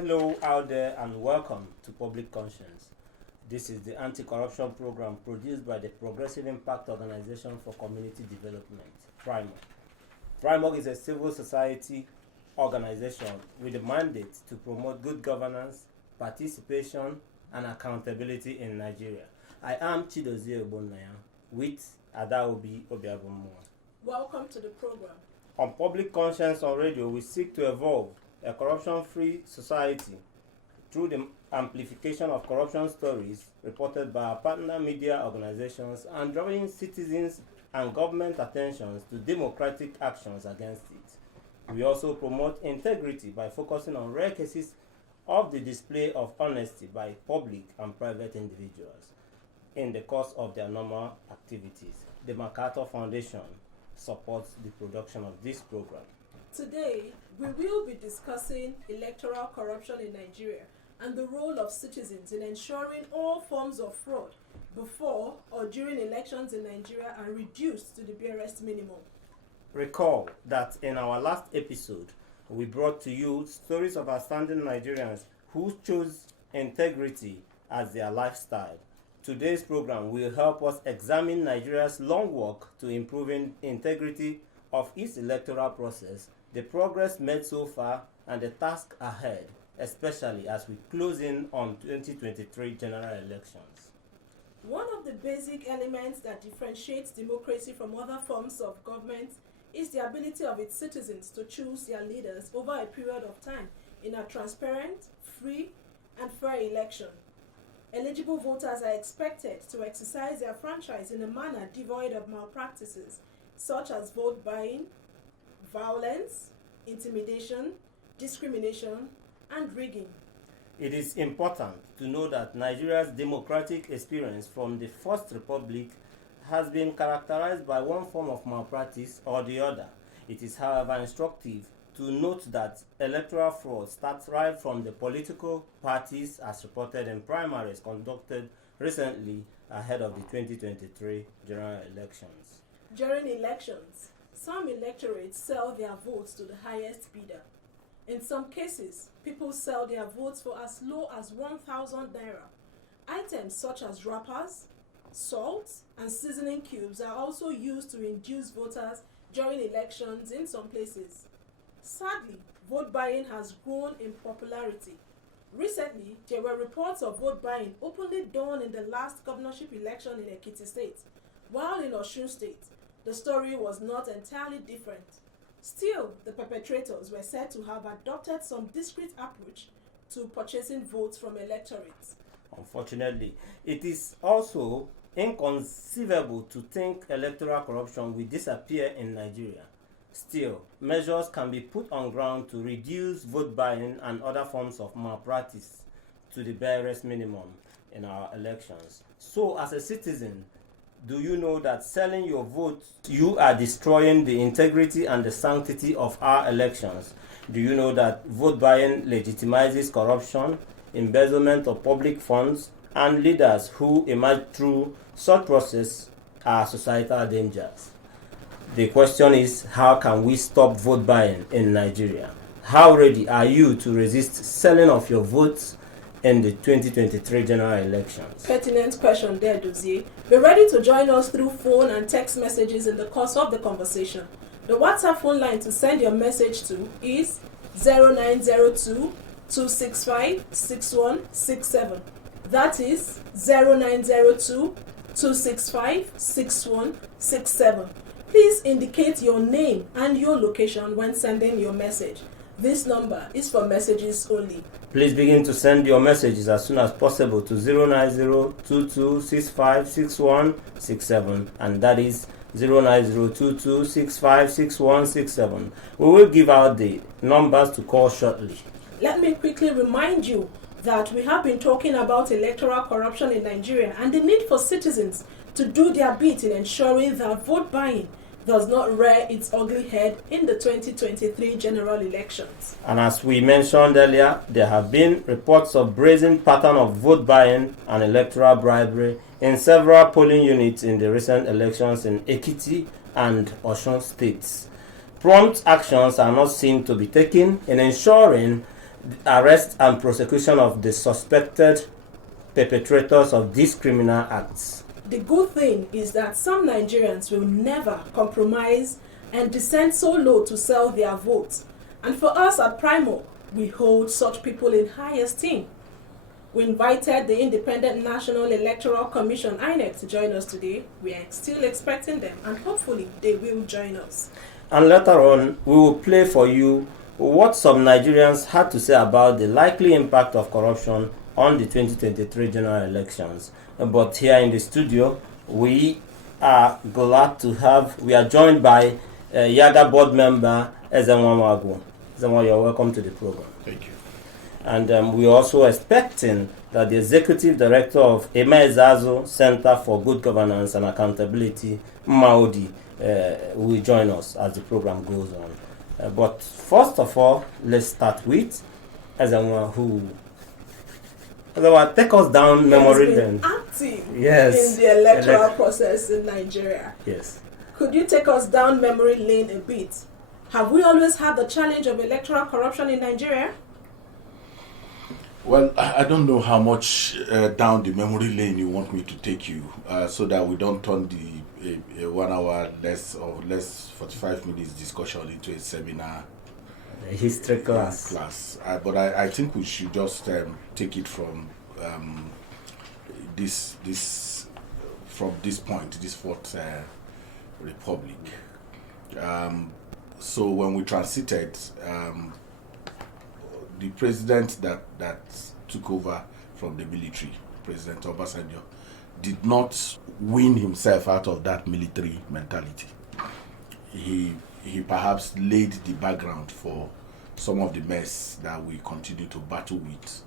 Hello out there and welcome to Public Conscience. This is the anti-corruption program produced by the Progressive Impact Organization for Community Development, PRIMOG. PRIMOG is a civil society organization with a mandate to promote good governance, participation, and accountability in Nigeria. I am Chidozie Ogbonnaya with Adaobi Obiabumwa. Welcome to the program. On Public Conscience on Radio, we seek to evolve a corruption-free society through the amplification of corruption stories reported by our partner media organizations and drawing citizens and government attentions to democratic actions against it. We also promote integrity by focusing on rare cases of the display of honesty by public and private individuals in the course of their normal activities. The MacArthur Foundation supports the production of this program. Today, we will be discussing electoral corruption in Nigeria and the role of citizens in ensuring all forms of fraud before or during elections in Nigeria are reduced to the barest minimum. Recall that in our last episode, we brought to you stories of outstanding Nigerians who chose integrity as their lifestyle. Today's program will help us examine Nigeria's long walk to improving integrity of its electoral process, the progress made so far, and the task ahead, especially as we close in on 2023 general elections. One of the basic elements that differentiates democracy from other forms of government is the ability of its citizens to choose their leaders over a period of time in a transparent, free, and fair election. Eligible voters are expected to exercise their franchise in a manner devoid of malpractices, such as vote buying, violence, intimidation, discrimination, and rigging. It is important to know that Nigeria's democratic experience from the First Republic has been characterized by one form of malpractice or the other. It is, however, instructive to note that electoral fraud starts right from the political parties as reported in primaries conducted recently ahead of the 2023 general elections. During elections, some electorates sell their votes to the highest bidder. In some cases, people sell their votes for as low as 1,000 naira. Items such as wrappers, salt, and seasoning cubes are also used to induce voters during elections in some places. Sadly, vote buying has grown in popularity. Recently, there were reports of vote buying openly done in the last governorship election in Ekiti State, while in Osun State, the story was not entirely different. Still, the perpetrators were said to have adopted some discreet approach to purchasing votes from electorates. Unfortunately, it is also inconceivable to think electoral corruption will disappear in Nigeria. Still, measures can be put on ground to reduce vote buying and other forms of malpractice to the barest minimum in our elections. So, as a citizen, do you know that selling your vote, you are destroying the integrity and the sanctity of our elections? Do you know that vote buying legitimizes corruption, embezzlement of public funds, and leaders who emerge through such process are societal dangers? The question is, how can we stop vote buying in Nigeria? How ready are you to resist selling of your votes in the 2023 general elections? Pertinent question there, Dozie. Be ready to join us through phone and text messages in the course of the conversation. The WhatsApp phone line to send your message to is 0902 265 6167. That is 0902 265 6167. Please indicate your name and your location when sending your message. This number is for messages only. Please begin to send your messages as soon as possible to 09022656167, and that is 09022656167. We will give out the numbers to call shortly. Let me quickly remind you that we have been talking about electoral corruption in Nigeria and the need for citizens to do their bit in ensuring that vote buying does not rear its ugly head in the 2023 general elections. And as we mentioned earlier, there have been reports of brazen pattern of vote buying and electoral bribery in several polling units in the recent elections in Ekiti and Osun states. Prompt actions are not seen to be taken in ensuring arrest and prosecution of the suspected perpetrators of these criminal acts. The good thing is that some Nigerians will never compromise and descend so low to sell their votes. And for us at Primo, we hold such people in high esteem. We invited the Independent National Electoral Commission, INEC, to join us today. We are still expecting them, and hopefully they will join us. And later on, we will play for you what some Nigerians had to say about the likely impact of corruption on the 2023 general elections. But here in the studio, we are glad to we are joined by Yaga board member Ezenwa Wagu. Ezenwa, you're welcome to the program. Thank you. And we're also expecting that the executive director of Ema Ezazo Center for Good Governance and Accountability, Maudi, will join us as the program goes on. But first of all, let's start with Ezenwa, who take us down memory lane. Active Yes. in the electoral process in Nigeria. Yes. Could you take us down memory lane a bit? Have we always had the challenge of electoral corruption in Nigeria? Well, I don't know how much down the memory lane you want me to take you, so that we don't turn the 1 hour less 45 minutes discussion into a seminar. A history class. But I think we should just take it from this point, this Fourth Republic. So when we transited, the president that took over from the military, President Obasanjo, did not win himself out of that military mentality. He perhaps laid the background for some of the mess that we continue to battle with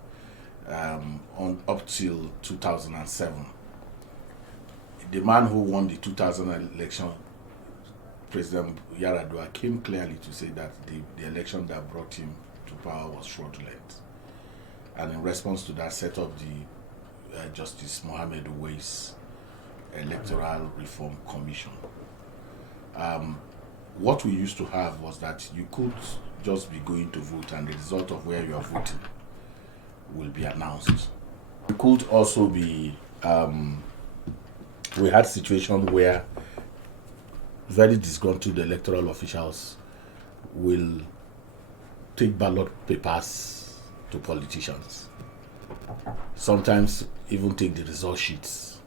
on up till 2007. The man who won the 2000 election, President Yaradua, came clearly to say that the election that brought him to power was fraudulent. And in response to that, set up the Justice Mohammed Uwais Electoral Reform Commission. What we used to have was that you could just be going to vote and the result of where you are voting will be announced. It could also be, we had situations where very disgruntled electoral officials will take ballot papers to politicians. Sometimes even take the result sheets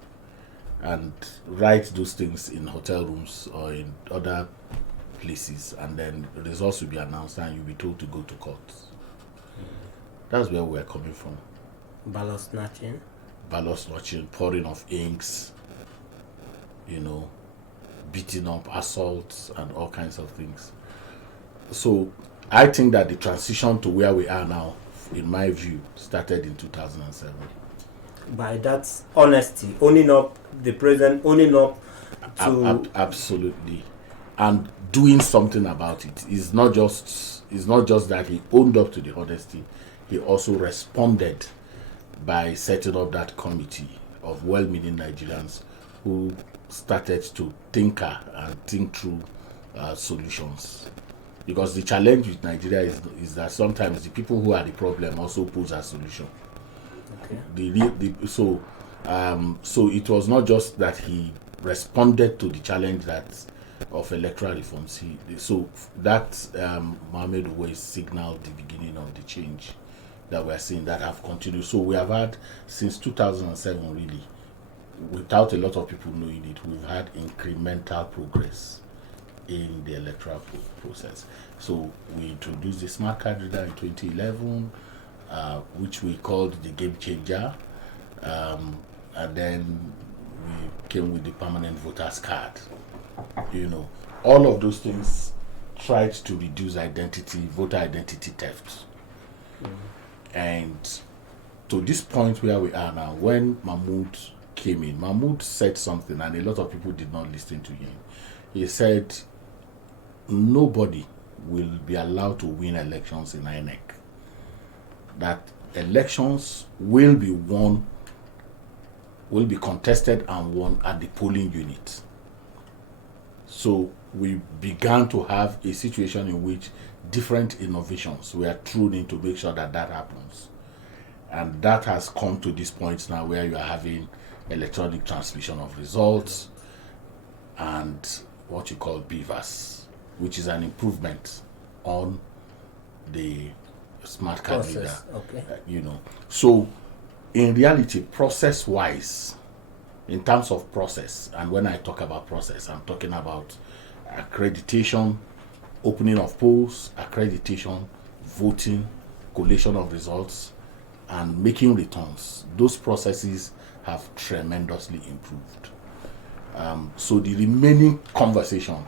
and write those things in hotel rooms or in other places, and then the results will be announced and you'll be told to go to court. That's where we're coming from. Ballot snatching. Ballot snatching, pouring of inks, beating up, assaults, and all kinds of things. So I think that the transition to where we are now, in my view, started in 2007. By that honesty, owning up, the president owning up to... Absolutely. And doing something about it. It's not just that he owned up to the honesty, he also responded by setting up that committee of well-meaning Nigerians who started to think through solutions. Because the challenge with Nigeria is that sometimes the people who are the problem also pose a solution. Okay. So it was not just that he responded to the challenge of electoral reforms. Mohammed Uwais signaled the beginning of the change that we're seeing that have continued. So we have had since 2007 really, without a lot of people knowing it, we've had incremental progress in the electoral process. So we introduced the smart card reader in 2011, which we called the game changer, and then we came with the permanent voters card. All of those things tried to reduce voter identity theft. Mm-hmm. And to this point where we are now, when Mahmoud came in, Mahmoud said something and a lot of people did not listen to him. He said, nobody will be allowed to win elections in INEC. That elections will be contested and won at the polling unit. So we began to have a situation in which different innovations were thrown in to make sure that that happens. And that has come to this point now where you are having electronic transmission of results and what you call BVAS, which is an improvement on the smart card reader. Okay. So in reality, process-wise, in terms of process, and when I talk about process, I'm talking about accreditation, opening of polls, accreditation, voting, collation of results, and making returns. Those processes have tremendously improved. So the remaining conversation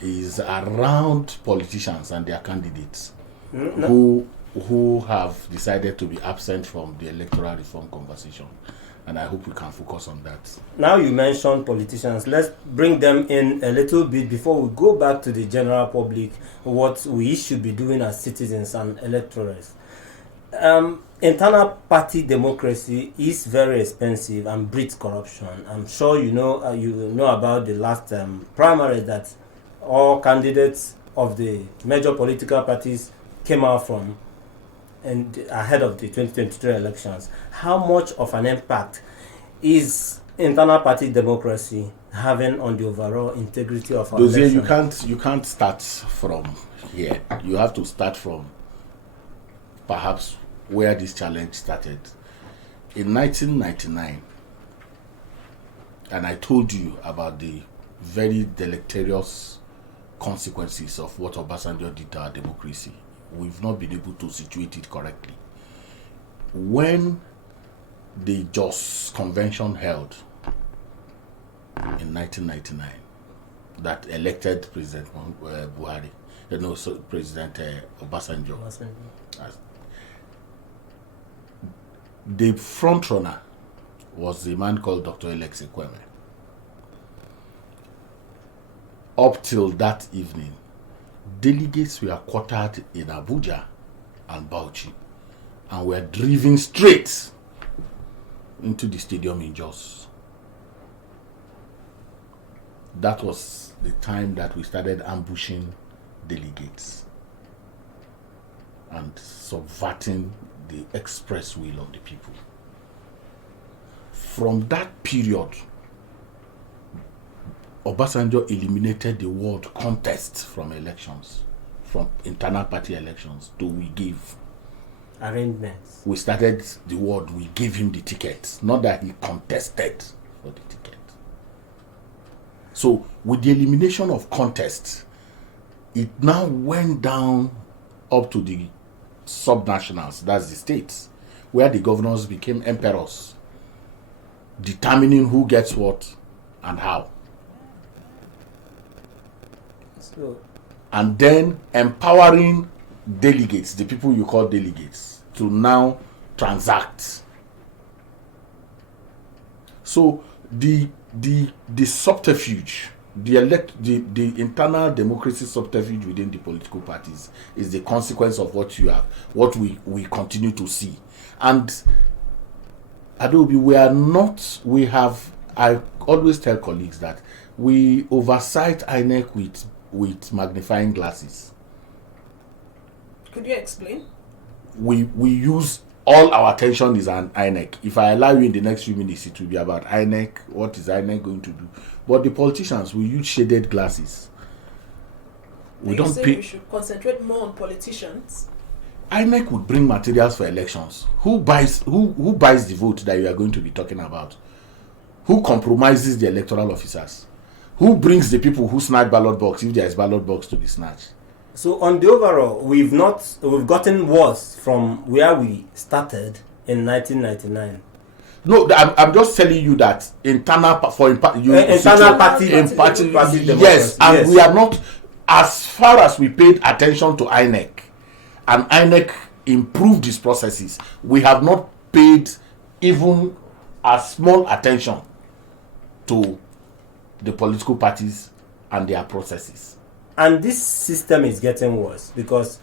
is around politicians and their candidates who have decided to be absent from the electoral reform conversation. And I hope we can focus on that. Now you mentioned politicians. Let's bring them in a little bit before we go back to the general public, what we should be doing as citizens and electors. Internal party democracy is very expensive and breeds corruption. I'm sure you know about the last primary that all candidates of the major political parties came out from and ahead of the 2023 elections. How much of an impact is internal party democracy having on the overall integrity of our elections? You can't start from here. You have to start from perhaps where this challenge started. In 1999, and I told you about the very deleterious consequences of what Obasanjo did to our democracy. We've not been able to situate it correctly. When the Jos Convention held in 1999 that elected President President Obasanjo. The front runner was a man called Dr. Alex Ekweme. Up till that evening, delegates were quartered in Abuja and Bauchi and were driven straight into the stadium in Jos. That was the time that we started ambushing delegates and subverting the express will of the people. From that period, Obasanjo eliminated the word contest from elections, from internal party elections to we give. Arrangements. We started the word we gave him the ticket, not that he contested for the ticket. So with the elimination of contest, it now went down up to the subnationals, that's the states, where the governors became emperors, determining who gets what and how. So, and then empowering delegates, the people you call delegates, to now transact. So the subterfuge, the internal democracy subterfuge within the political parties is the consequence of what we continue to see. And Adobe, I always tell colleagues that we oversight INEC with magnifying glasses. Could you explain? We use all our attention is on INEC. If I allow you in the next few minutes, it will be about INEC. What is INEC going to do? But the politicians, we use shaded glasses. We should concentrate more on politicians. INEC would bring materials for elections. Who buys the vote that you are going to be talking about? Who compromises the electoral officers? Who brings the people who snatch ballot box if there is ballot box to be snatched? So on the overall, we've gotten worse from where we started in 1999. No, I'm just telling you that internal party yes, and yes. We are not, as far as we paid attention to INEC, and INEC improved these processes, we have not paid even a small attention to the political parties and their processes. And this system is getting worse because,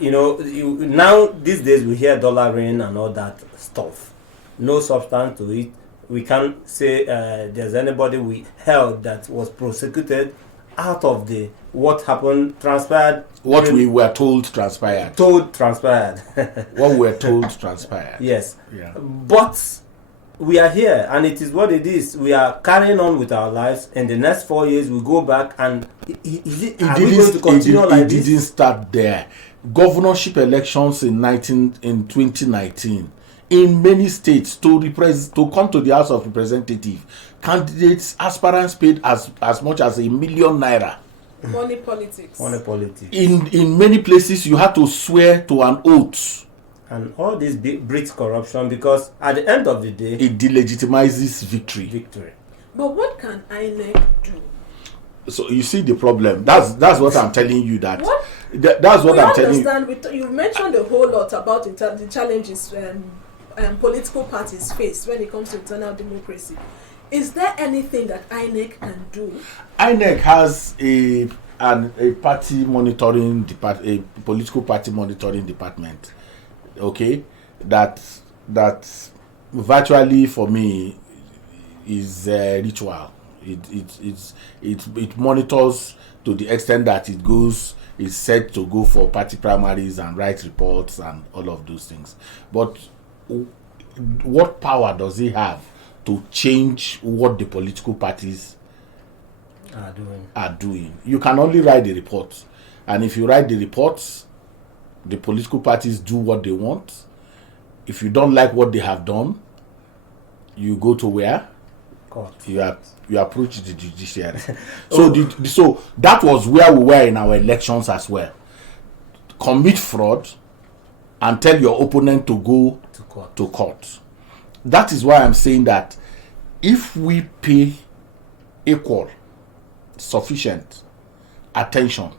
now these days we hear dollar rain and all that stuff. No substance to it. We can't say there's anybody we held that was prosecuted out of the what happened, transpired. What we were told transpired. Transpired. What we were told transpired. Yes. Yeah. But we are here, and it is what it is. We are carrying on with our lives. In the next 4 years, we go back, and are we going to continue like this? It didn't start there. Governorship elections in 2019, in many states, to come to the House of Representatives, candidates, aspirants paid as much as ₦1 million. Money politics. In many places, you had to swear to an oath. And all this breeds corruption, because at the end of the day, it delegitimizes victory. But what can INEC do? So you see the problem. That's what I'm telling you. That's what I'm telling you. You mentioned a whole lot about the challenges political parties face when it comes to internal democracy. Is there anything that INEC can do? INEC has a party monitoring department, a political party monitoring department. Okay, that virtually for me is a ritual. It monitors to the extent that it's set to go for party primaries and write reports and all of those things. But what power does it have to change what the political parties are doing? You can only write the reports, and if you write the reports, the political parties do what they want. If you don't like what they have done, you go to where? Court. You approach the judiciary. So that was where we were in our elections as well. Commit fraud and tell your opponent to go to court. That is why I'm saying that if we pay equal, sufficient attention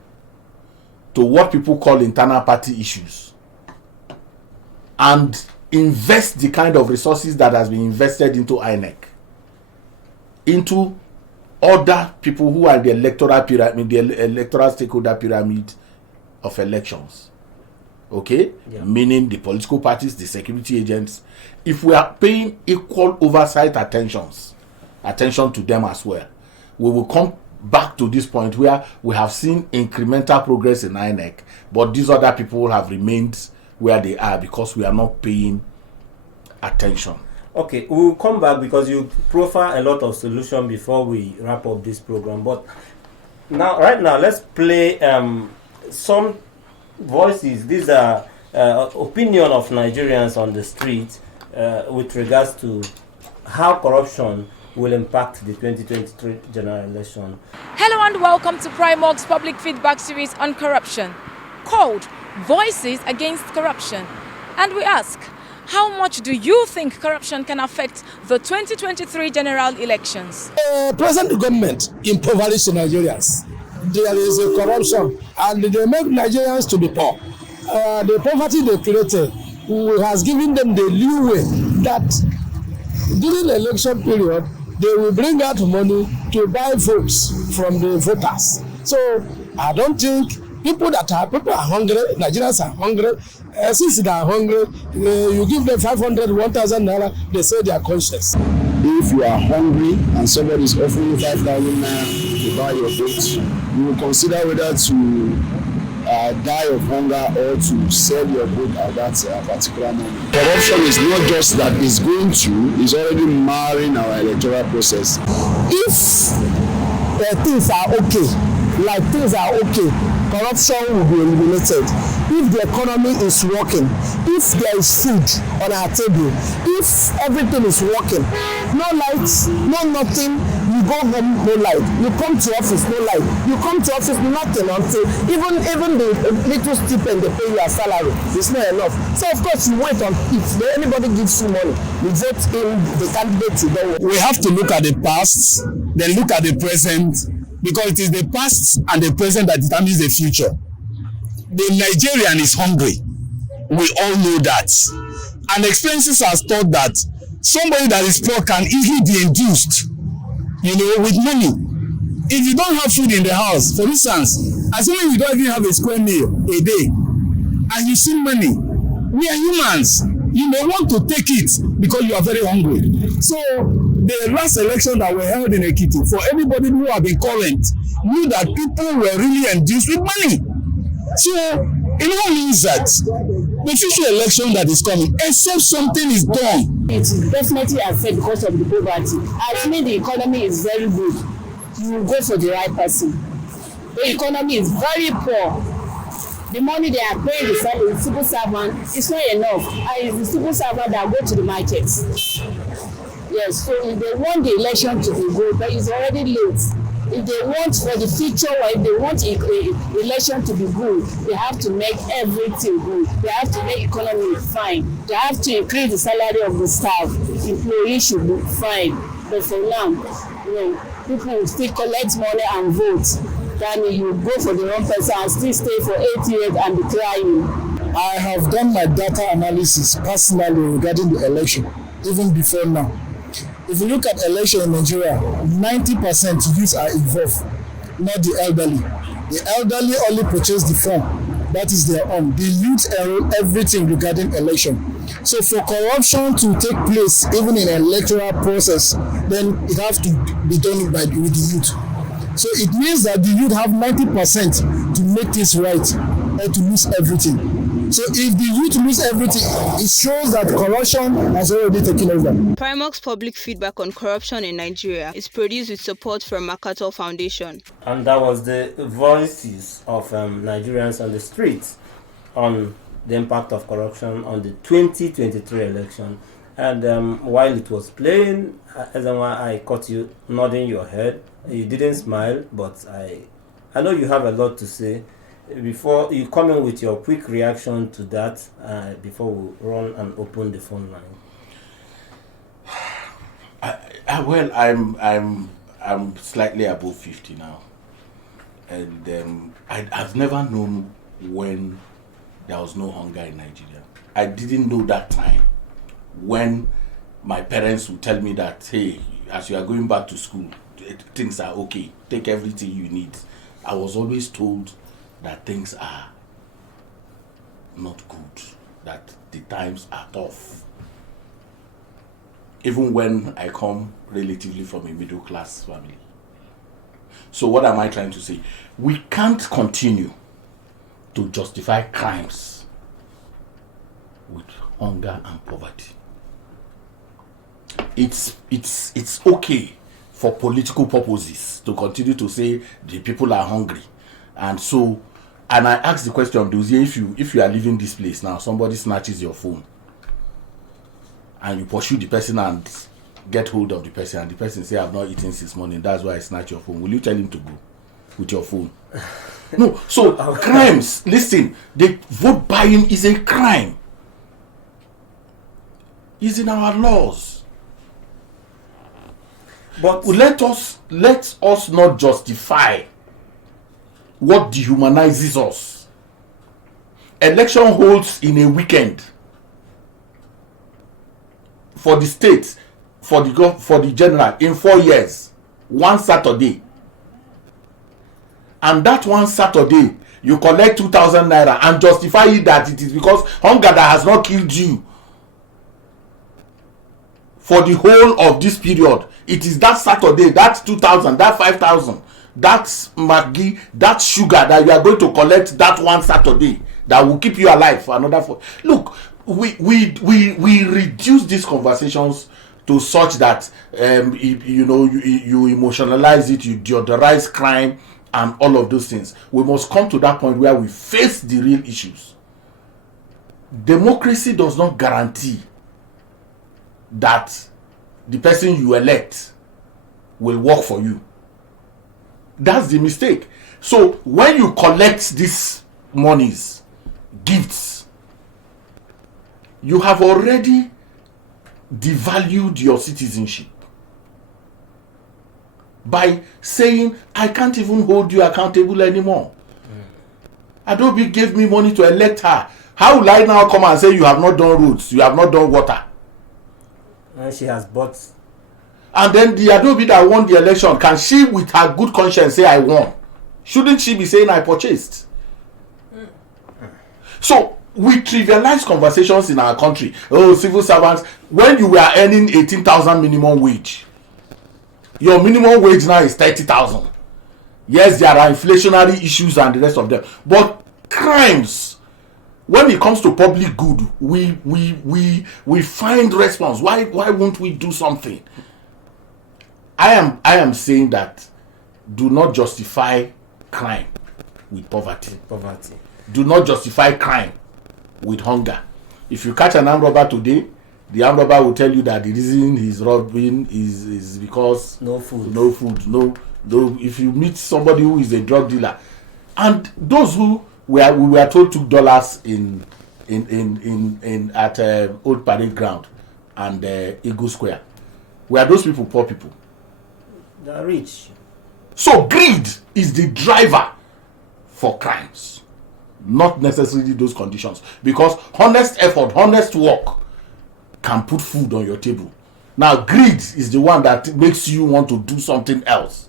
to what people call internal party issues and invest the kind of resources that has been invested into INEC, into other people who are the electoral pyramid, the electoral stakeholder pyramid of elections. Okay? Yeah. Meaning the political parties, the security agents. If we are paying equal oversight attention to them as well, we will come back to this point where we have seen incremental progress in INEC, but these other people have remained where they are because we are not paying attention. Okay, we'll come back because you profile a lot of solutions before we wrap up this program. But right now, let's play some voices. These are opinion of Nigerians on the street with regards to how corruption will impact the 2023 general election. Hello and welcome to Primorg's public feedback series on corruption, called Voices Against Corruption. And we ask, how much do you think corruption can affect the 2023 general elections? Present government impoverishes Nigerians. There is a corruption and they make Nigerians to be poor. The poverty they created has given them the leeway that during the election period, they will bring out money to buy votes from the voters. So I don't think people are hungry, Nigerians are hungry. Since they are hungry, you give them 500, 1,000 naira, they say they are conscious. If you are hungry and somebody is offering you 5,000 naira to buy your vote, you will consider whether to die of hunger or to sell your vote at that particular moment. Corruption is not just that it's going to, it's already marring our electoral process. If things are okay, corruption will be eliminated. If the economy is working, if there is food on our table, if everything is working, no lights, no nothing, you go home, no light. You come to office, no light. You come to office, nothing until even the little stipend they pay you as salary is not enough. So of course you wait on if anybody gives you money, you vote in the candidate you don't want. We have to look at the past, then look at the present, because it is the past and the present that determines the future. The Nigerian is hungry. We all know that. And experiences has taught that somebody that is poor can easily be induced, with money. If you don't have food in the house, for instance, assuming you don't even have a square meal a day, and you see money, we are humans. You may want to take it because you are very hungry. So the last election that were held in Ekiti, for anybody who have been current, knew that people were really endued with money. So it all means that the future election that is coming, except something is done, it will definitely affect because of the poverty. I mean, the economy is very good. You will go for the right person. The economy is very poor. The money they are paying the civil servant is not enough. And it's the civil servant that go to the market. Yes, so if they want the election to be good, but it's already late. If they want for the future, or if they want a election to be good, they have to make everything good. They have to make economy fine. They have to increase the salary of the staff. Employees should be fine. But for now, people will still collect money and vote. Then you go for the wrong person and still stay for 8 years and be crying. I have done my data analysis personally regarding the election, even before now. If you look at election in Nigeria, 90% youths are involved, not the elderly. The elderly only purchase the form. That is their own. The youth enroll everything regarding election. So for corruption to take place, even in an electoral process, then it has to be done with the youth. So it means that the youth have 90% to make this right or to lose everything. So if the youth lose everything, it shows that corruption has already taken over. Primark's public feedback on corruption in Nigeria is produced with support from MacArthur Foundation. And that was the voices of Nigerians on the streets on the impact of corruption on the 2023 election. And while it was playing, I caught you nodding your head. You didn't smile, but I know you have a lot to say. Before you come in with your quick reaction to that, before we run and open the phone line. I'm slightly above 50 now, and I've never known when there was no hunger in Nigeria. I didn't know that time when my parents would tell me that, hey, as you are going back to school, things are okay, take everything you need. I was always told that things are not good, that the times are tough. Even when I come relatively from a middle class family. So what am I trying to say? We can't continue to justify crimes with hunger and poverty. It's okay for political purposes to continue to say the people are hungry. And I ask the question, Dozie, if you are leaving this place now, somebody snatches your phone and you pursue the person and get hold of the person, and the person say, I've not eaten since morning, that's why I snatch your phone. Will you tell him to go with your phone? No. So crimes, listen, the vote buying is a crime. It's in our laws. But let us not justify what dehumanizes us. Election holds in a weekend for the state, for the general, in 4 years, one Saturday. And that one Saturday, you collect 2,000 naira and justify it that it is because hunger that has not killed you for the whole of this period. It is that Saturday, that 2,000, that 5,000, that Maggi, that sugar that you are going to collect that one Saturday that will keep you alive for another 4. Look, we reduce these conversations to such that you emotionalize it, you deodorize crime and all of those things. We must come to that point where we face the real issues. Democracy does not guarantee that the person you elect will work for you. That's the mistake. So when you collect these monies, gifts, you have already devalued your citizenship by saying, I can't even hold you accountable anymore. Adobe gave me money to elect her. How will I now come and say you have not done roads, you have not done water? And she has bought. And then the Adobe that won the election, can she with her good conscience say I won? Shouldn't she be saying I purchased? So we trivialize conversations in our country. Oh, civil servants, when you were earning 18,000 minimum wage, your minimum wage now is 30,000. Yes, there are inflationary issues and the rest of them, but crimes, when it comes to public good, we find response. Why won't we do something? I am saying that do not justify crime with poverty. Do not justify crime with hunger. If you catch an armed robber today, the armed robber will tell you that the reason he's robbing is because no food. No. If you meet somebody who is a drug dealer, and those who we were told took dollars in at Old Parade Ground and Eagle Square, were those people poor people? They are rich. So greed is the driver for crimes, not necessarily those conditions, because honest effort, honest work can put food on your table. Now greed is the one that makes you want to do something else.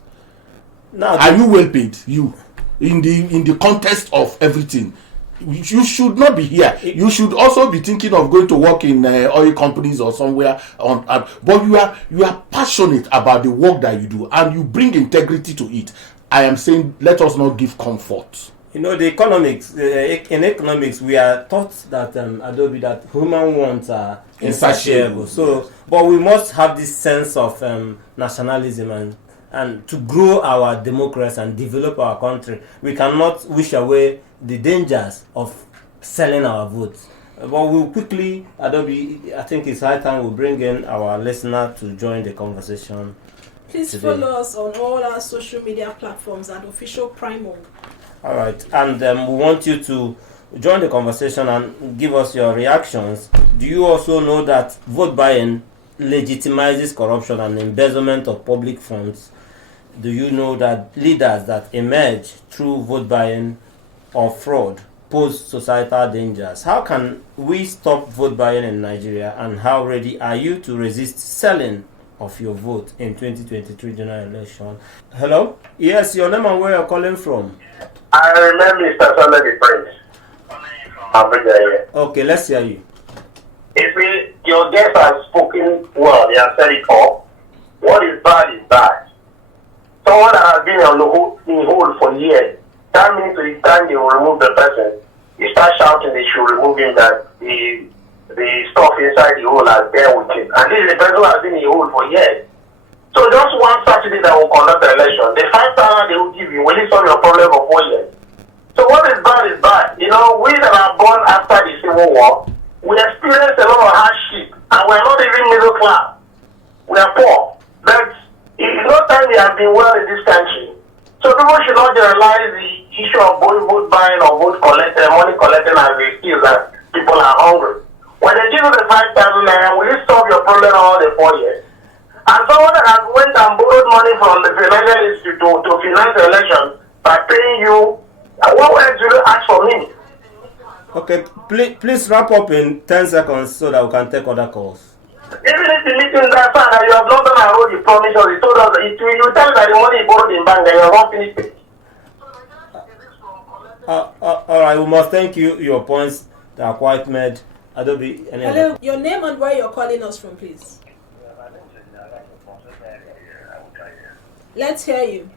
Now, are you well paid? You in the context of everything, you should not be here. You should also be thinking of going to work in oil companies or somewhere but you are passionate about the work that you do and you bring integrity to it. I am saying, let us not give comfort. You know, the economics, in economics, we are taught that that human wants are insatiable. So, but we must have this sense of nationalism and to grow our democracy and develop our country. We cannot wish away the dangers of selling our votes. But we'll quickly, I think it's high time we bring in our listener to join the conversation. Please today. Follow us on all our social media platforms at Official Primo. All right, and we want you to join the conversation and give us your reactions. Do you also know that vote buying legitimizes corruption and embezzlement of public funds? Do you know that leaders that emerge through vote buying or fraud pose societal dangers? How can we stop vote buying in Nigeria, and how ready are you to resist selling of your vote in 2023 general election? Hello? Yes, your name and where you're calling from? I remember Mr. Sunday Prince. Okay, let's hear you. Your guests have spoken well, they have said it all. What is bad is bad. Someone that has been on the hold for years, that means to the time they will remove the person, you start shouting they should remove him, that the stuff inside the hole has been with him. And this is the person who has been in the hole for years. So just one Saturday that will conduct the election, the 5,000 they will give you, will it solve your problem of 4 years? So what is bad is bad. You know, we that are born after the Civil War, we experience a lot of hardship, and we're not even middle class. We are poor. But it's no time we have been well in this country. So people should not generalize the issue of vote buying or money collecting as a excuse that people are hungry. When they give you the 5,000 naira, will it solve your problem all the 4 years? And someone that has went and borrowed money from the financial institute to finance the election by paying you, what else will you ask for me? Okay, please wrap up in 10 seconds so that we can take other calls. Even if the meeting that far that you have not done a road, you promised us, you told us that you tell that the money you borrowed in bank that you have not finished it. All right, we must thank you. Your points that are quite made. Hello, your name and where you're calling us from, please. Let's hear you.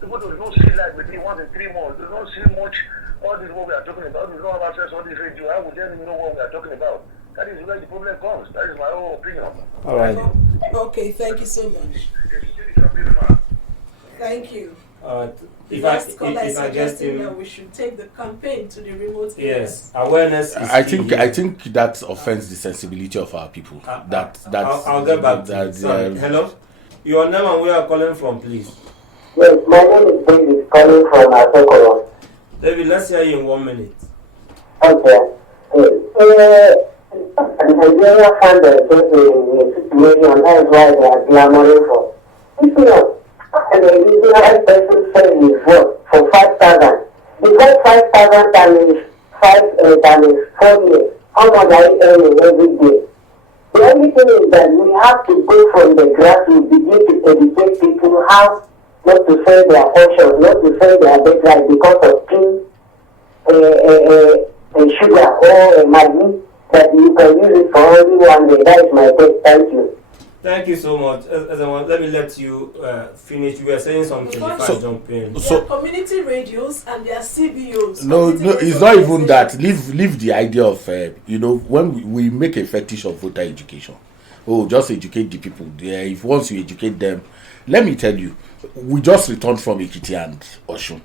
People do not see like between 1 and 3 months. They don't see much. All this what we are talking about. We don't have access to all this radio. I would just know what we are talking about. That is where the problem comes. That is my own opinion. All right. Okay, thank you so much. Thank you. If I get him, that we should take the campaign to the remote areas. Awareness is I think that offends the sensibility of our people. I'll get back to that. Hello? Your name and where you are calling from, please. Yes, my name is David, calling from Asekoro. David, let's hear you in 1 minute. Okay. Nigeria found themselves in a situation, that is why they are clamoring for. If you know, and a reasonable person said his vote for 5,000. Because 5,000 times 4 years, how much are you earning every day? The only thing is that we have to go from the grassroots, begin to educate people how not to sell their portions, not to sell their birthright because of tea, sugar or money that you can use it for only one day. That is my take. Thank you. Thank you so much. Let me let you finish. You were saying something. So community radios and their CBOs. No, it's not even that. Leave the idea of when we make a fetish of voter education. Oh, just educate the people. If once you educate them, let me tell you, we just returned from Ekiti and Osun,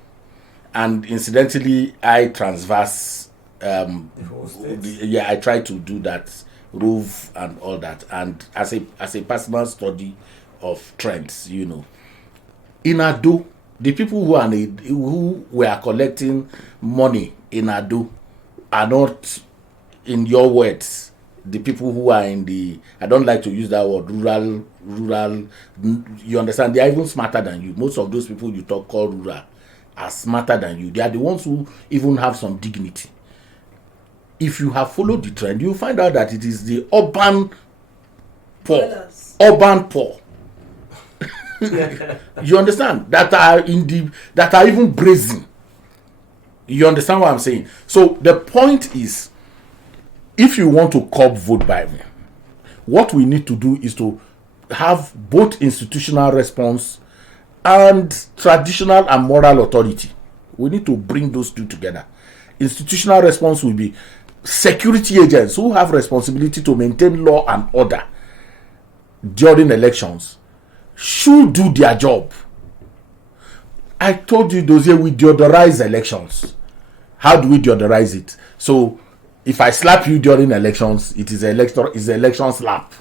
and incidentally, I transverse. I try to do that. Roof and all that, and as a personal study of trends, in Ado, the people who were collecting money in Ado are not, in your words, the people who are in the, I don't like to use that word, rural. You understand? They are even smarter than you. Most of those people you call rural are smarter than you. They are the ones who even have some dignity. If you have followed the trend, you'll find out that it is the urban poor. You understand? That are even brazen. You understand what I'm saying? So the point is, if you want to curb vote buying, what we need to do is to have both institutional response and traditional and moral authority. We need to bring those two together. Institutional response will be security agents who have responsibility to maintain law and order during elections should do their job. I told you those here we deodorize elections. How do we deodorize it? So if I slap you during elections, it is election slap.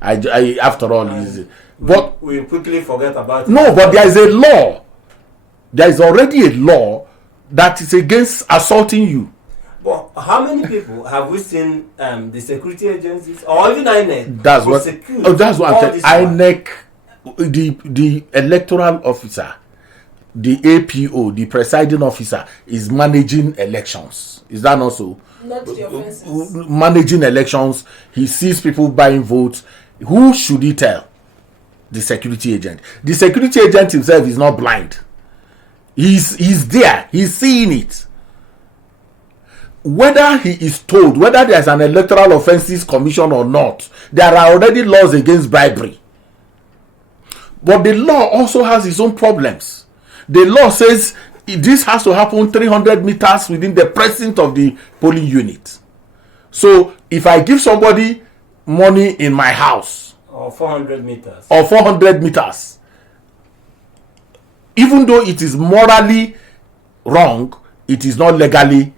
I after all is but we quickly forget about it. No, but there is a law. There is already a law that is against assaulting you. But how many people have we seen the security agencies or even INEC? That's what I'm saying. INEC, the electoral officer, the APO, the presiding officer is managing elections. Is that not so? Not the offenses. Managing elections, he sees people buying votes. Who should he tell? The security agent. The security agent himself is not blind. He's there. He's seeing it. Whether he is told, whether there's an electoral offences commission or not, there are already laws against bribery. But the law also has its own problems. The law says this has to happen 300 meters within the precinct of the polling unit. So if I give somebody money in my house, or 400 meters, even though it is morally wrong, it is not legally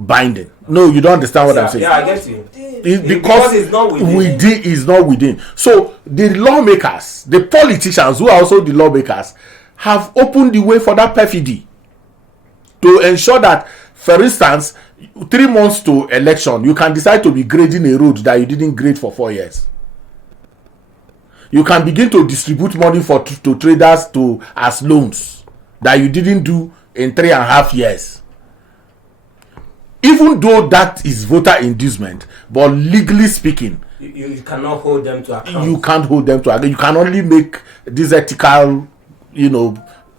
binding. No, you don't understand what I'm saying. Yeah, I get you. Because it's not within. So the lawmakers, the politicians who are also the lawmakers, have opened the way for that perfidy to ensure that, for instance, 3 months to election, you can decide to be grading a road that you didn't grade for 4 years. You can begin to distribute money to traders as loans that you didn't do in 3.5 years. Even though that is voter inducement, but legally speaking, you cannot hold them to account. You can't hold them to account. You can only make these ethical,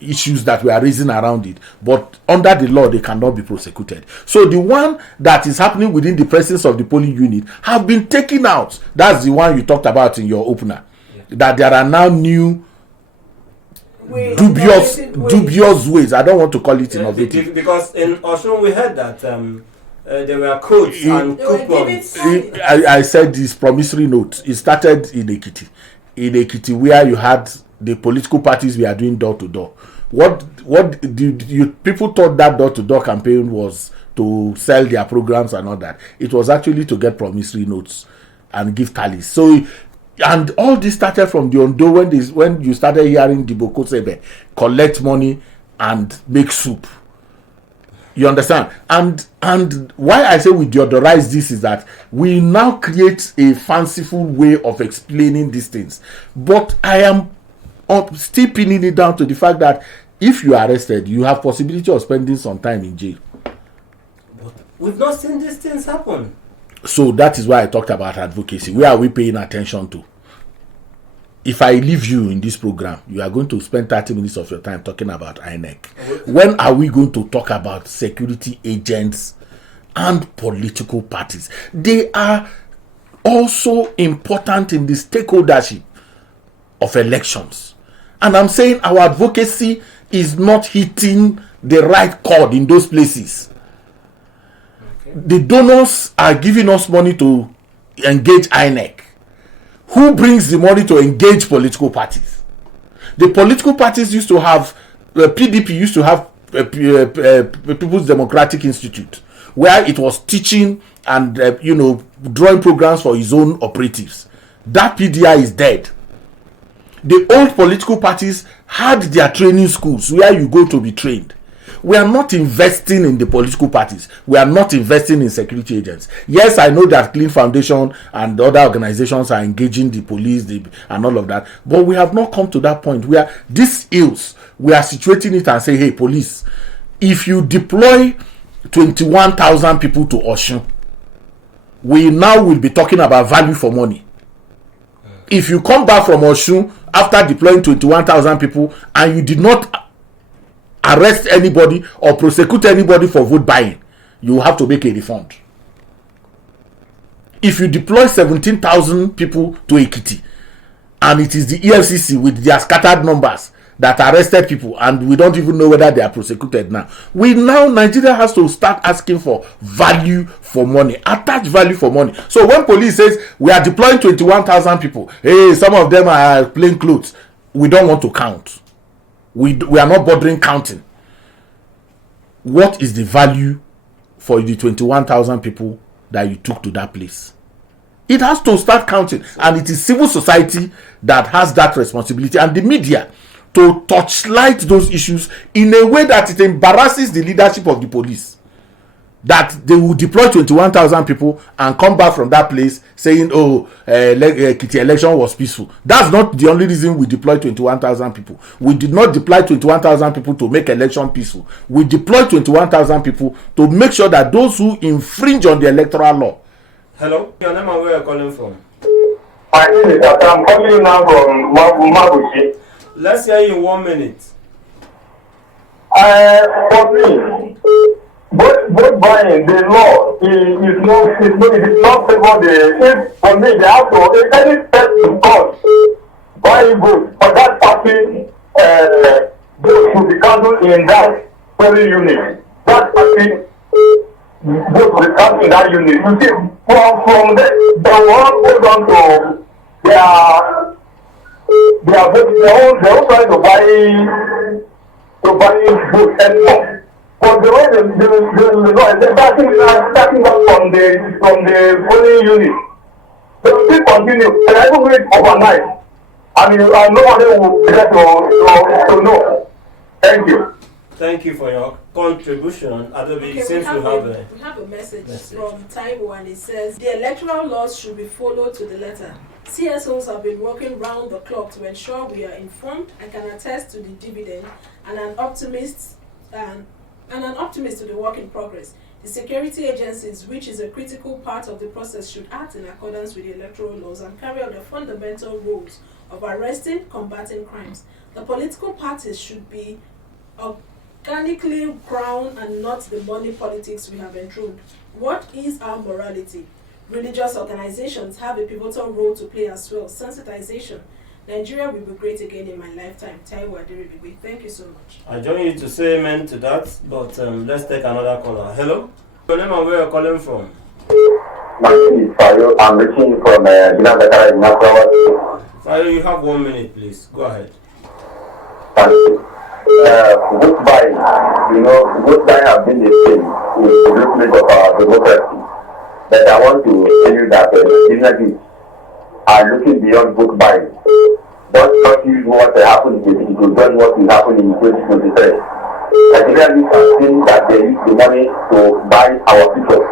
issues that we are raising around it. But under the law, they cannot be prosecuted. So the one that is happening within the presence of the polling unit have been taken out. That's the one you talked about in your opener. Yeah. That there are now new dubious ways. I don't want to call it innovative. Because in Osun we heard that there were codes and coupons. I said this promissory note. It started in Ekiti, where you had the political parties we are doing door to door. What did you people thought that door to door campaign was to sell their programs and all that? It was actually to get promissory notes and give tallies. So. And all this started from the Ondo when you started hearing the Boko Sebe collect money and make soup. You understand? And why I say we deodorize this is that we now create a fanciful way of explaining these things. But I am still pinning it down to the fact that if you are arrested, you have possibility of spending some time in jail. But we've not seen these things happen. So that is why I talked about advocacy. Where are we paying attention to? If I leave you in this program, you are going to spend 30 minutes of your time talking about INEC. When are we going to talk about security agents and political parties? They are also important in the stakeholdership of elections. And I'm saying our advocacy is not hitting the right chord in those places. Okay. The donors are giving us money to engage INEC. Who brings the money to engage political parties? The political parties used to have, PDP used to have People's Democratic Institute, where it was teaching and drawing programs for his own operatives. That PDI is dead. The old political parties had their training schools where you go to be trained. We are not investing in the political parties. We are not investing in security agents. Yes, I know that Clean Foundation and other organizations are engaging the police and all of that, but we have not come to that point where these ills, we are situating it and say, hey, police, if you deploy 21,000 people to Osun, we now will be talking about value for money. If you come back from Osun after deploying 21,000 people and you did not arrest anybody or prosecute anybody for vote buying, you have to make a refund. If you deploy 17,000 people to Ekiti and it is the EFCC with their scattered numbers that arrested people and we don't even know whether they are prosecuted now, Nigeria has to start asking for value for money, attach value for money. So when police says we are deploying 21,000 people, hey, some of them are plain clothes, we don't want to count. We are not bothering counting. What is the value for the 21,000 people that you took to that place? It has to start counting, and it is civil society that has that responsibility, and the media to touchlight those issues in a way that it embarrasses the leadership of the police. That they will deploy 21,000 people and come back from that place saying, Kitty election was peaceful. That's not the only reason we deployed 21,000 people. We did not deploy 21,000 people to make election peaceful. We deployed 21,000 people to make sure that those who infringe on the electoral law. Hello, your name and where you're calling from? My name is I'm calling now from Mabuchi. Let's hear you in 1 minute. For me, vote buying, the law is not favor the. For me, they have to, if any person court buy vote for that party, vote should be counted in that polling unit. That party vote should be counted in that unit. You see, from there, the one goes on to their vote, they all try to buy vote anymore. But the way the law is starting up from the polling unit, they will still continue. And I will wait overnight. I mean, nobody will be there to know. Thank you. Thank you for your contribution. Adobe, okay, seems we have a message from Taiwo, and it says the electoral laws should be followed to the letter. CSOs have been working round the clock to ensure we are informed and can attest to the dividend and an optimist to the work in progress. The security agencies, which is a critical part of the process, should act in accordance with the electoral laws and carry out the fundamental roles of arresting, combating crimes. The political parties should be organically ground and not the money politics we have enthroned. What is our morality? Religious organizations have a pivotal role to play as well. Sensitization. Nigeria will be great again in my lifetime. Taiwo Aderibigbe. Thank you so much. I join you to say amen to that, but let's take another caller. Hello? Your name and where you're calling from? My name is Fayo. I'm reaching from Binazakara in Nasarawa. Fayo, you have 1 minute, please. Go ahead. Thank you. Vote buying, vote buying has been a thing in the development of our democracy. But I want to tell you that businesses are looking beyond vote buying. Don't not use what happened in 2020 to judge what will happen in 2023. Nigerians have seen that they use the money to buy our future.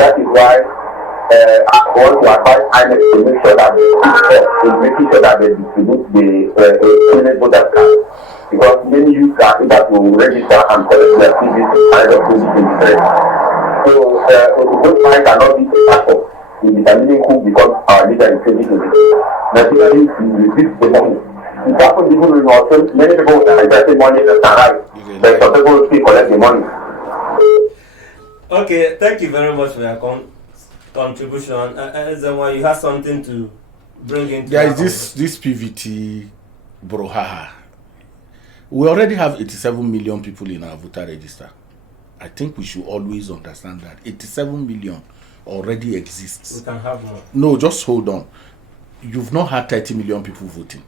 That is why I want to advise INEC to make sure that they distribute the permanent voter card. Because many youths are able to register and collect their CVs ahead of 2023. Both sides cannot be a factor in determining who becomes our leader in 2020. Nigerians will resist the money. It happens even in our country. Many people are getting money left and right, but some people still collect the money. Okay, thank you very much for your contribution. Zenwa, you have something to bring into there is this PVT brouhaha. We already have 87 million people in our voter register. I think we should always understand that 87 million already exists. We can have more. No, just hold on. You've not had 30 million people voting.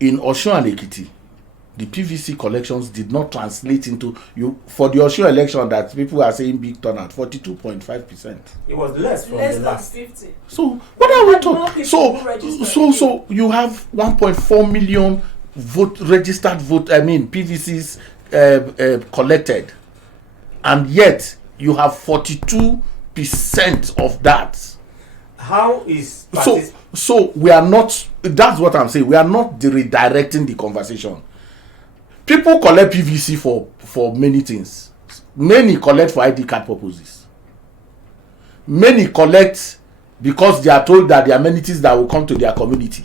In Osun and Ekiti, the PVC collections did not translate into for the Osun election that people are saying big turnout, 42.5%. It was less from less the than last. 50. So what are we talking? So you have 1.4 million registered PVCs collected, and yet you have 42% of that. How is so we are not? That's what I'm saying. We are not redirecting the conversation. People collect PVC for many things. Many collect for ID card purposes. Many collect because they are told that the amenities that will come to their community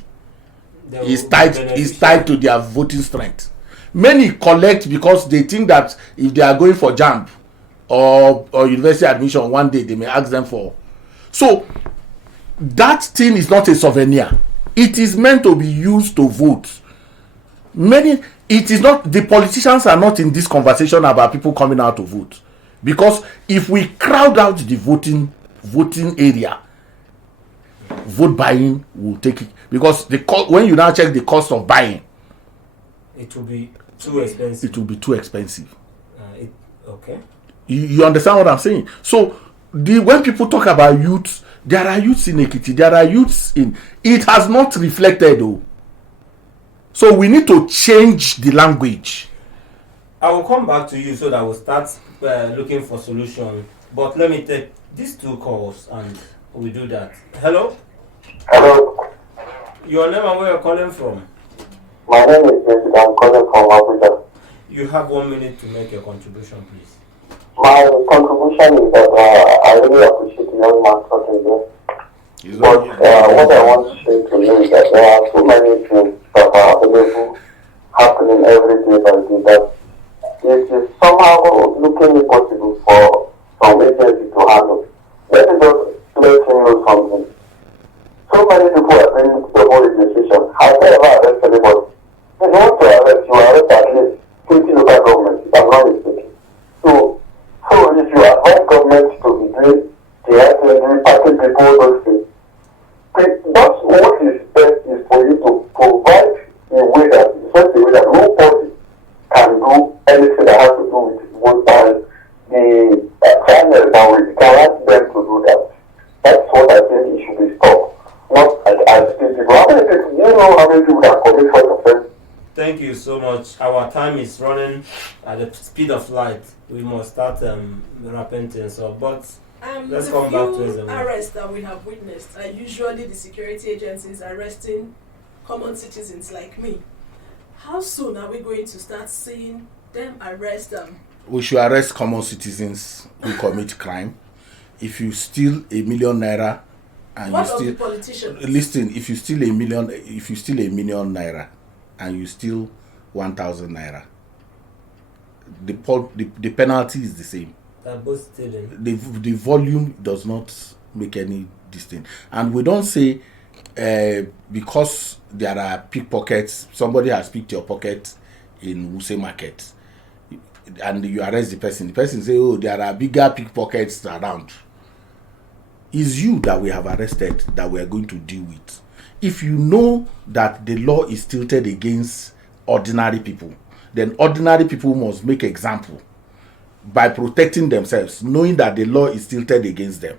is tied to their voting strength. Many collect because they think that if they are going for JAMB or university admission one day, they may ask them for. So that thing is not a souvenir. It is meant to be used to vote. It is not, the politicians are not in this conversation about people coming out to vote. Because if we crowd out the voting area, vote buying will take it. Because when you now check the cost of buying, it will be too expensive. It will be too expensive. Okay. You understand what I'm saying? So when people talk about youth, there are youths in Ekiti, there are youths in. It has not reflected though. So we need to change the language. I will come back to you so that we'll start looking for solution. But let me take these two calls and we do that. Hello? Hello. Your name and where you're calling from? My name is Jesse. I'm calling from Abuja. You have 1 minute to make your contribution, please. My contribution is that I really appreciate the young man talking here. But what I want to say to you is that there are so many things that are available happening every day by day that it is somehow looking impossible for some agency to handle. Let me just let you know something. So many people are bringing to the whole administration. Have they ever arrested anybody? If you want to arrest, you arrest at least 20 local governments, if I'm not mistaken. So if you advise government to be doing the right thing, packing people, those things, that's what is best is for you to provide a way that no party can do anything that has to do with vote by the channel that we can ask them to do that. That's what I think it should be stopped. Not as people. How many people, you know how many people that commit first offense? Thank you so much. Our time is running at the speed of light. We must start wrapping things up. But let's come back to the arrests that we have witnessed are usually the security agencies arresting common citizens like me. How soon are we going to start seeing them arrest them? We should arrest common citizens who commit crime. If you steal $1 million naira and what you steal, of the politicians? Listen, if you steal $1 million naira and you steal 1,000 naira, the penalty is the same. Both stealing. The volume does not make any distinction, and we don't say because there are pickpockets. Somebody has picked your pocket in Wuse Market, and you arrest the person. The person say, "Oh, there are bigger pickpockets around." It's you that we have arrested that we are going to deal with. If you know that the law is tilted against ordinary people, then ordinary people must make example by protecting themselves, knowing that the law is tilted against them.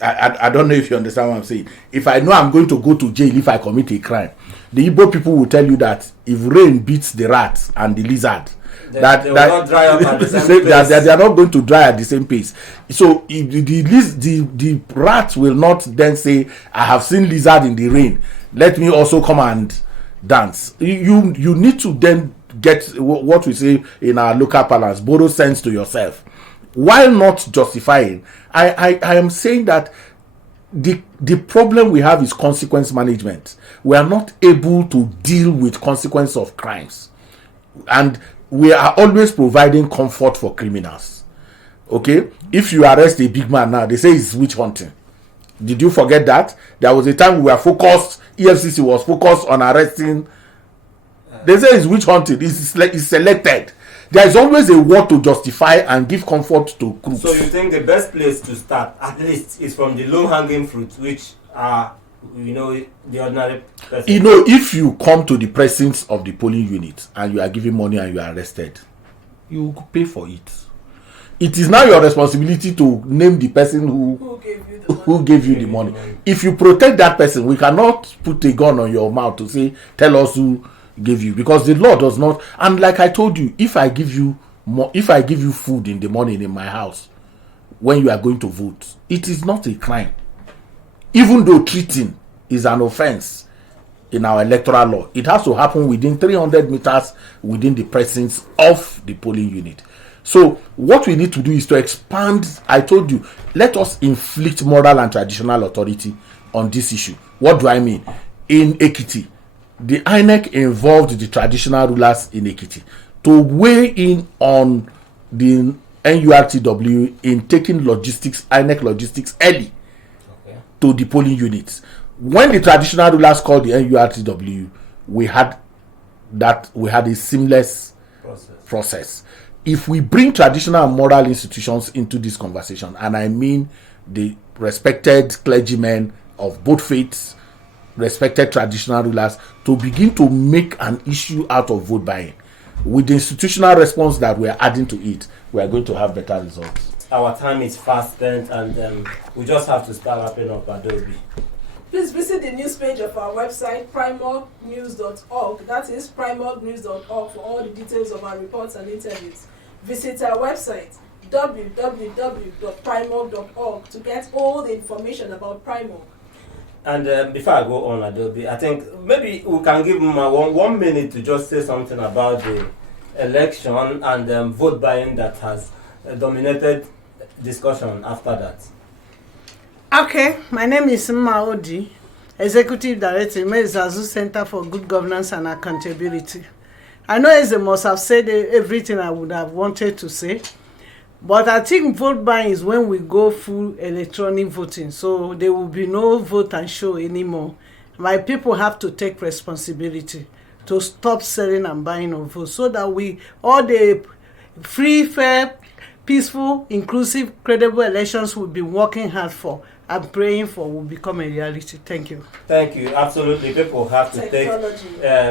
I don't know if you understand what I'm saying. If I know I'm going to go to jail if I commit a crime, the Igbo people will tell you that if rain beats the rat and the lizard, they will not dry up at the same pace. They are not going to dry at the same pace. So if the rat will not then say, I have seen lizard in the rain, let me also come and dance. You need to then get what we say in our local parlance, borrow sense to yourself. While not justifying, I am saying that the problem we have is consequence management. We are not able to deal with consequence of crimes, and we are always providing comfort for criminals. Okay, if you arrest a big man now, they say it's witch hunting. Did you forget that there was a time we were focused, EFCC was focused on arresting? They say it's witch hunting. It's selected. There is always a word to justify and give comfort to groups. So you think the best place to start, at least, is from the low-hanging fruit, which are, the ordinary person? If you come to the presence of the polling unit and you are giving money and you are arrested, you pay for it. It is now your responsibility to name the person who gave you the money. If you protect that person, we cannot put a gun on your mouth to say, tell us who gave you, because the law does not. And like I told you, if I give you food in the morning in my house when you are going to vote, it is not a crime, even though treating is an offense in our electoral law. It has to happen within 300 meters within the presence of the polling unit. So what we need to do is to expand. I told you, let us inflict moral and traditional authority on this issue. What do I mean? In Ekiti, the INEC involved the traditional rulers in Ekiti to weigh in on the NURTW in taking INEC logistics early to the polling units. When the traditional rulers called the NURTW, we had a seamless process. If we bring traditional and moral institutions into this conversation, and I mean the respected clergymen of both faiths, respected traditional rulers, to begin to make an issue out of vote buying, with the institutional response that we are adding to it, we are going to have better results. Our time is fast spent, and we just have to start wrapping up, Adobe. Please visit the news page of our website, primornews.org. That is primornews.org for all the details of our reports and interviews. Visit our website, www.primorg.org, to get all the information about Primorg. And before I go on, Adobe, I think maybe we can give him 1 minute to just say something about the election and vote buying that has dominated discussion after that. Okay, my name is Maodi, Executive Director, Mezazu Center for Good Governance and Accountability. I know Eze must have said everything I would have wanted to say, but I think vote buying is when we go full electronic voting, so there will be no vote and show anymore. My people have to take responsibility to stop selling and buying of votes, so that all the free, fair, peaceful, inclusive, credible elections we'll be working hard for and praying for will become a reality. Thank you. Thank you. Absolutely. People have to take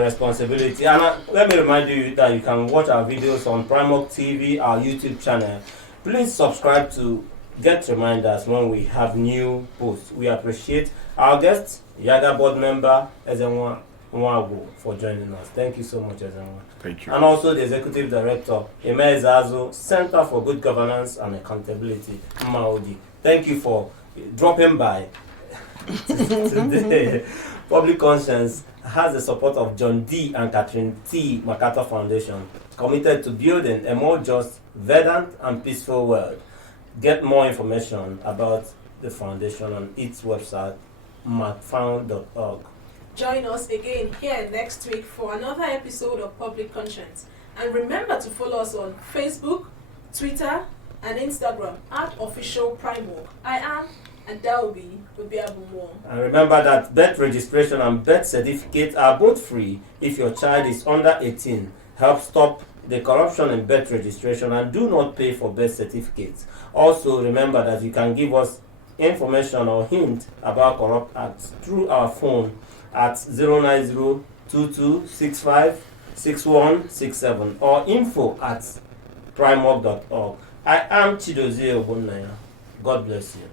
responsibility. And let me remind you that you can watch our videos on Primorg TV, our YouTube channel. Please subscribe to get reminders when we have new posts. We appreciate our guest, Yaga board member, Ezenwa Nwago, for joining us. Thank you so much, Ezenwa. Thank you. And also the Executive Director, Emezazo, Center for Good Governance and Accountability, Maodi. Thank you for dropping by today. Public Conscience has the support of John D. and Catherine T. MacArthur Foundation, committed to building a more just, verdant, and peaceful world. Get more information about the foundation on its website, macfound.org. Join us again here next week for another episode of Public Conscience. And remember to follow us on Facebook, Twitter, and Instagram @officialprimorg. I am Adelbi Obiabumo. And remember that birth registration and birth certificate are both free if your child is under 18. Help stop the corruption in birth registration and do not pay for birth certificates. Also remember that you can give us information or hint about corrupt acts through our phone at 09022656167 or info@primorg.org. I am Chidozie Obunnaya. God bless you.